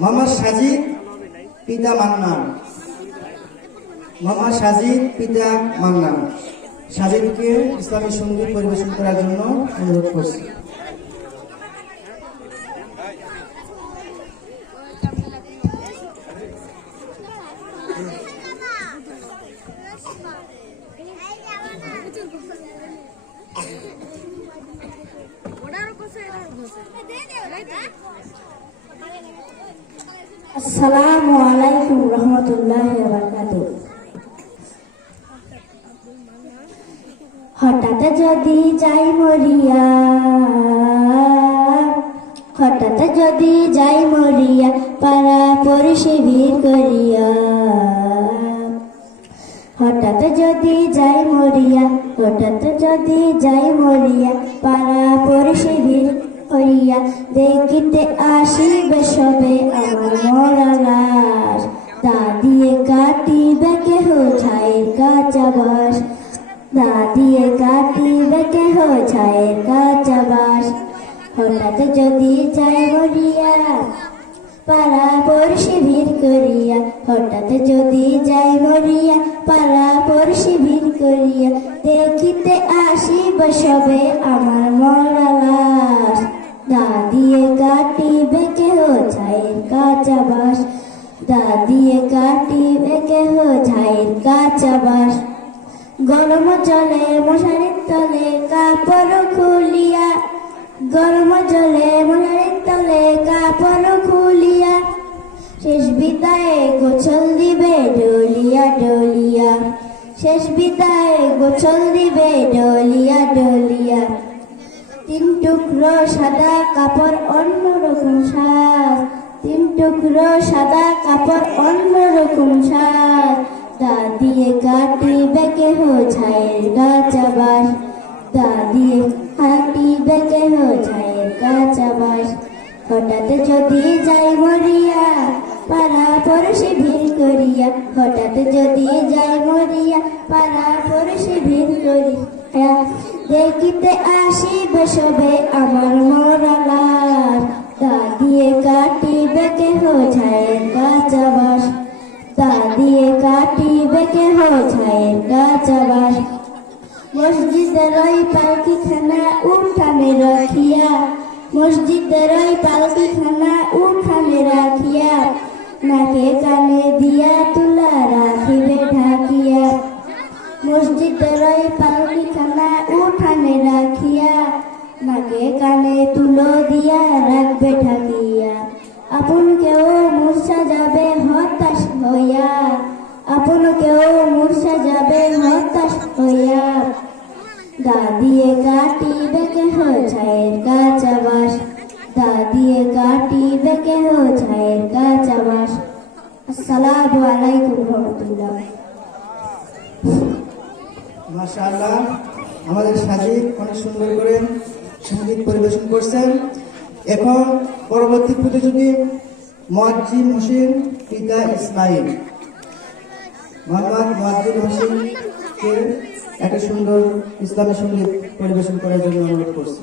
মোহাম্মদ সাজিদ, পিতা মান্নান মোহাম্মদ সাজিদ, পিতা মান্নান সাজিদকে ইসলামী সংগীত পরিবেশন করার জন্য অনুরোধ করছি। আসসালামু আলাইকুম রহমতুল্লাহ হঠাৎ যদি যাই মরিয়া, হঠাৎ যদি যাই মরিয়া পড়শি ভিড় করিয়া। হঠাৎ যদি যাই মরিয়া, হঠাৎ যদি যাই মরিয়া পড়শি ভিড় করিয়া দেখিতে আসিবে সবে আমার মরা লাশ তা দিয়ে কাটিবে কেহ ছায়ের কাঁচা বাস দা দিয়ে কাটিবে কেহ ছায়ের কাঁচা বাস হঠাৎ যদি যাই মরিয়া পাড়া পড়শি ভিড় করিয়া, হঠাৎ যদি যাই মরিয়া পাড়া পড়শি ভিড় করিয়া, দেখিতে আসিব সবে আমার মরা লাশ দা দিয়ে কাটিবে কেহ ছায়ের কাঁচা বাস দা দিয়ে কাটিবে কেহ ছায়ের কাঁচা বাস গরম জলে মশারির তলে কাপড় খুলিয়া। গরম জলে মশারির তলে কাপড় খুলিয়া। শেষ বিদায়ে গোছল দিবে ডলিয়া ডলিয়া। শেষ বিদায়ে গোছল দিবে ডলিয়া ডলিয়া। তিন টুকরো সাদা কাপড় অন্য রকম সাজ। তিন টুকরো সাদা কাপড় অন্য রকম সাজ। দা দিয়ে কাটিবে কেহ ছায়ের গাছা বাস দা দিয়ে কাটিবে কেহ ছায়ের গাছা বাস হঠাৎ যদি যাই মরিয়া, পাড়া পড়শি ভিড় করিয়া। হঠাৎ যদি যাই মরিয়া, পাড়া পড়শি ভিড় করিয়া। দেখিতে আসিবে সবে আমার মরা লাশ তা দিয়ে কাটিবে কেহ ছায়ের কাঁচা বাস তা দিয়ে কাটিবে কেহ ছায়ের কাঁচা বাস মসজিদের ওই পালকিখানা উঠানে রাখিয়া, মসজিদের ওই পালকিখানা উঠানে রাখিয়া, নাকে কানে দিয়া তুলা রাখিবে ওই পালকিখানা উঠানে রাখিয়া নাকে কানে তুলো দিয়া রাখবে ঢাকিয়া আপন কেউ মূর্ছা যাবে, হতাশ হইয়া। আপন কেউ মূর্ছা যাবে, হতাশ হইয়া। দা দিয়ে কাটিবে কেহ ছায়ের কাঁচা বাস দা দিয়ে কাটিবে কেহ ছায়ের কাঁচা বাস আসসালামু আলাইকুম রহমতুল্লাহ। মাশাআল্লাহ, আমাদের সাজিদ অনেক সুন্দর করে সংগীত পরিবেশন করছেন। এখন পরবর্তী প্রতিযোগী মোয়াজ্জিম হোসেন পিতা ইসমাইল। মোহাম্মদ মোয়াজ্জিম হোসেনকে একটা সুন্দর ইসলামী সংগীত পরিবেশন করার জন্য অনুরোধ করছি।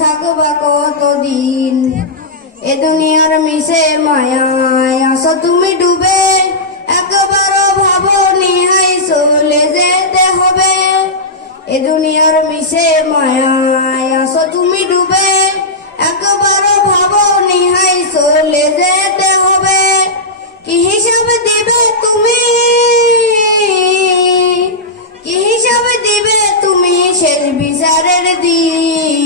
থাকবা কতদিন? এ দুনিয়ার মিশে মায়ায় আসো তুমি ডুবে একবার ভাবো নিহাই চলে যেতে হবে। এ দুনিয়ার মিশে মায়ায় আসো তুমি ডুবে একবার ভাবো নিহাই চলে যেতে হবে। কি হিসাব দিবে তুমি? কি হিসাব দিবে তুমি শেষ বিচারের দিন?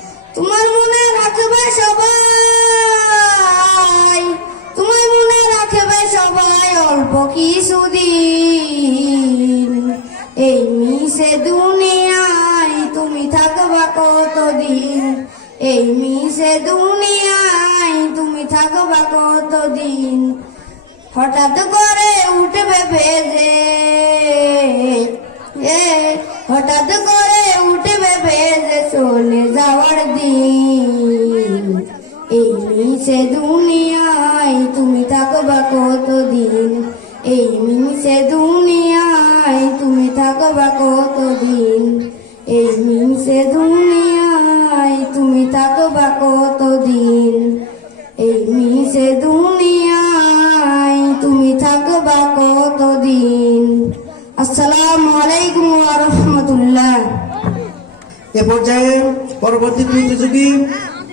তোমার মনে রাখবে সবাই, তোমার মনে রাখবে সবাই অল্প কিছুদিন। এই মিশে দুনিয়ায় তুমি থাকবা কতদিন? এই মিশে দুনিয়ায় তুমি থাকবা কতদিন? হঠাৎ করে উঠবে ভেজে। হঠাৎ করে উঠবে ভেজে চলে যাওয়ার দিন। এই মিশে দুনিয়ায় তুমি থাকবা কতদিন? এই মিশে দুনিয়ায় তুমি থাকবা কতদিন? এই মিশে দুনিয়ায় এ পর্যায়ে পরবর্তী প্রতিযোগী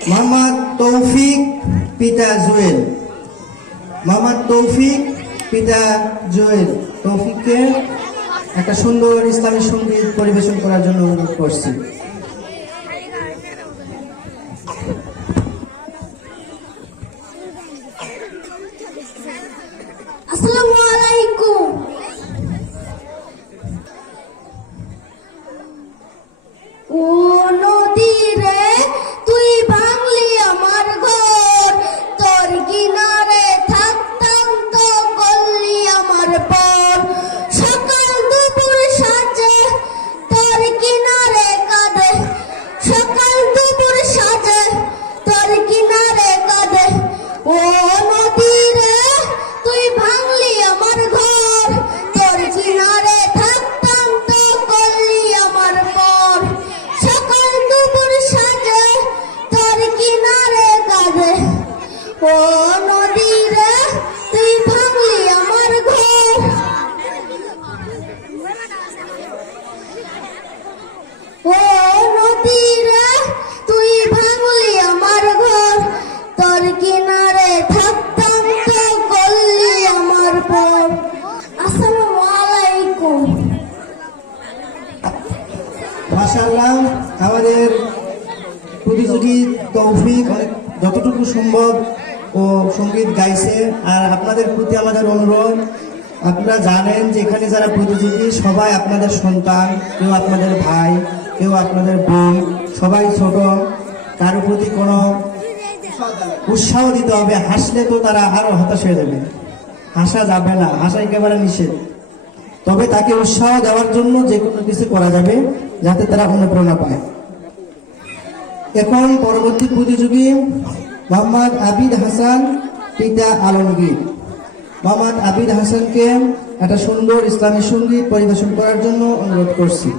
মোহাম্মদ তৌফিক পিতা জুয়েল। মোহাম্মদ তৌফিক পিতা জুয়েল। তৌফিককে একটা সুন্দর ইসলামী সংগীত পরিবেশন করার জন্য অনুরোধ করছি। কিনারে কাঁদে ও তৌফিক যতটুকু সম্ভব ও সংগীত গাইছে। আর আপনাদের প্রতি আমাদের অনুরোধ, আপনারা জানেন যে এখানে যারা প্রতিযোগী, সবাই আপনাদের সন্তান, কেউ আপনাদের ভাই, কেউ আপনাদের বোন, সবাই ছোট। কারও প্রতি কোনো উৎসাহ দিতে হবে, হাসলে তো তারা আরও হতাশ হয়ে যাবে। হাসা যাবে না, হাসা একেবারে নিষেধ। তবে তাকে উৎসাহ দেওয়ার জন্য যে কোনো কিছু করা যাবে, যাতে তারা অনুপ্রেরণা পায়। এখন পরবর্তী প্রতিযোগী মোহাম্মদ আবিদ হাসান, পিতা আলমগীর। মোহাম্মদ আবিদ হাসানকে একটা সুন্দর ইসলামী সংগীত পরিবেশন করার জন্য অনুরোধ করছি।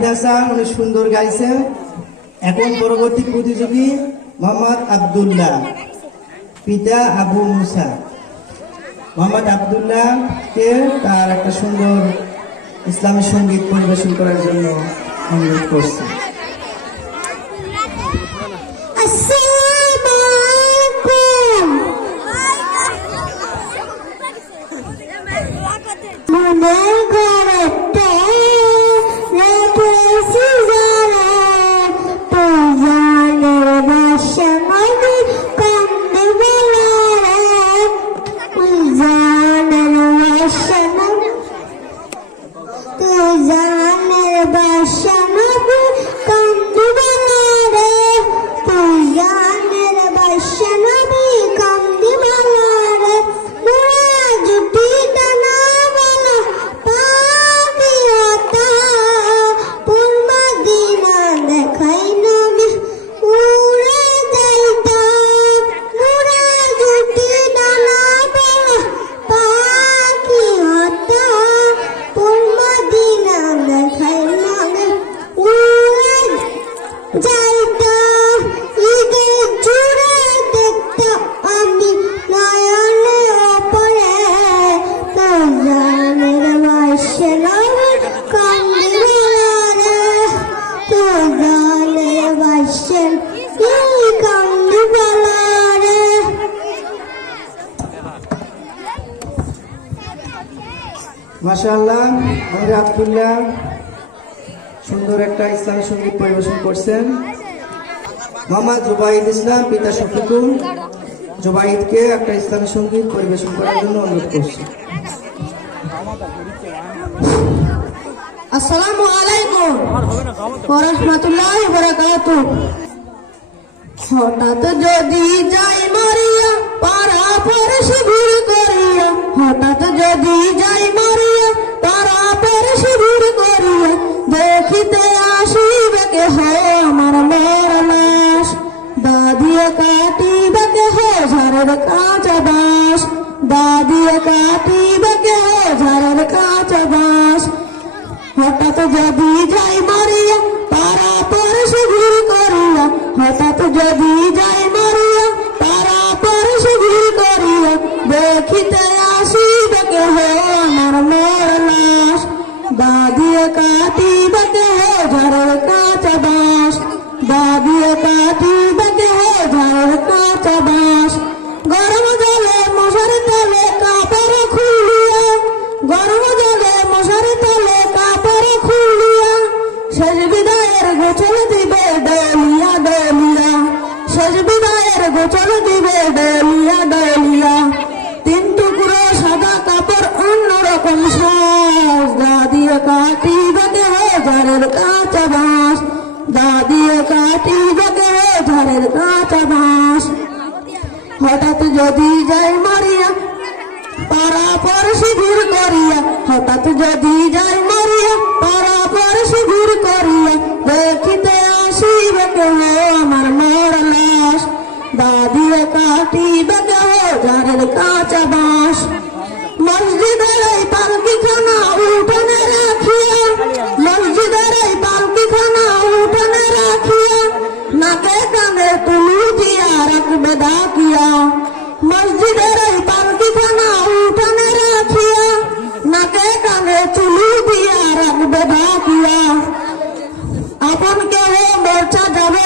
আবিদ হাসান অনেক সুন্দর গাইছে এখন পরবর্তী প্রতিযোগী মোহাম্মদ আব্দুল্লাহ, পিতা আবু মুসা। মোহাম্মদ আবদুল্লাহকে তার একটা সুন্দর ইসলামী সংগীত পরিবেশন করার জন্য অনুরোধ করছি। মাশাআল্লাহ আমাদের সুন্দর একটা ইসলামী সংগীত পরিবেশন করছেন। মোহাম্মদ জুবাইদ ইসলাম, পিতা শফিকুল। জুবাইদকে একটা ইসলামী সংগীত পরিবেশন করার জন্য অনুরোধ করছি। আসসালামু আলাইকুম। ওয়া হঠাৎ যদি যাই মরিয়া পারা পরে শিবির করিয়া হঠাৎ যদি যাই মরিয়া পারা পরে শিবির করিয়া দেখিতে আসিবে কে হয় আমার মোর লাশ দাদিয়ে কাটিবে কে হয় ঝাড়ের কাঁচা বাঁশ। দাদিয়ে কাটিবে কে হয় ঝাড়ের কাঁচা বাঁশ। হঠাৎ যদি যাই শেষ বিদায়ের গোছল দিবে ডলিয়া ডলিয়া শেষ বিদায়ের গোছল দিবে ডলিয়া ডলিয়া তিন টুকরো সাদা কাপড় অন্যরকম সাজ। দাদিয়ে কাটি বেগে ঝাড়ের কাঁচা বাঁশ। দাদিয়ে কাটি বেগে ঝাড়ের কাঁচা বাঁশ। হঠাৎ যদি যাই মারিয়া পারা পর শিবির করিয়া, হঠাৎ যদি যাই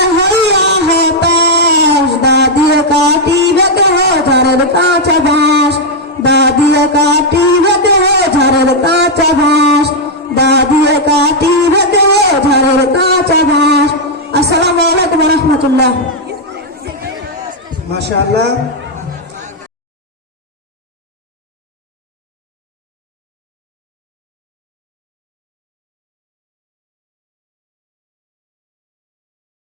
মোর্চা যাবে